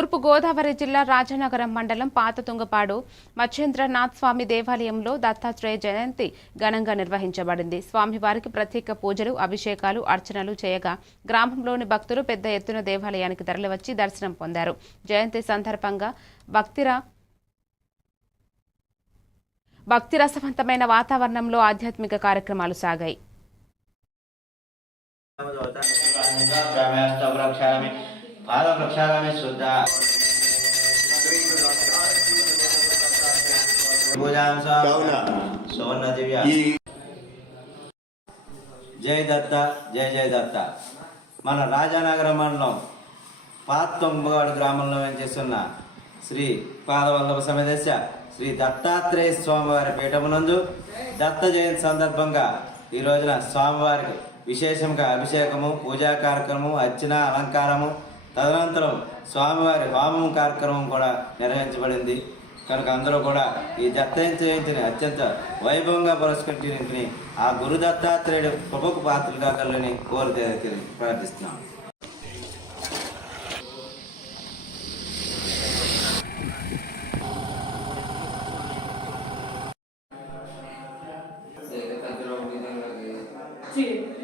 తూర్పు గోదావరి జిల్లా రాజనగరం మండలం పాతతుంగపాడు మచ్చేంద్రనాథ్ స్వామి దేవాలయంలో దత్తాత్రేయ జయంతి ఘనంగా నిర్వహించబడింది. స్వామివారికి ప్రత్యేక పూజలు, అభిషేకాలు, అర్చనలు చేయగా గ్రామంలోని భక్తులు పెద్ద ఎత్తున దేవాలయానికి తరలివచ్చి దర్శనం పొందారు. జయంతి సందర్భంగా భక్తి రసవంతమైన వాతావరణంలో ఆధ్యాత్మిక కార్యక్రమాలు సాగాయి. జై దత్త, జై జై దత్త. మన రాజానగరం మండలం పాతతుంగపాడు గ్రామంలో చేస్తున్న శ్రీ పాదవల్లభ సమేత శ్రీ దత్తాత్రేయ స్వామివారి పీఠమునందు దత్త జయంతి సందర్భంగా ఈ రోజున స్వామివారికి విశేషంగా అభిషేకము, పూజా కార్యక్రమము, అర్చన, అలంకారము, తదనంతరం స్వామివారి హోమం కార్యక్రమం కూడా నిర్వహించబడింది. కనుక అందరూ కూడా ఈ దత్త జయంతిని అత్యంత వైభవంగా పురస్కరించుకుని ఆ గురు దత్తాత్రేయుడు కృపకు పాత్రలుగా కలని కోరితే ప్రార్థిస్తున్నాం. Sí.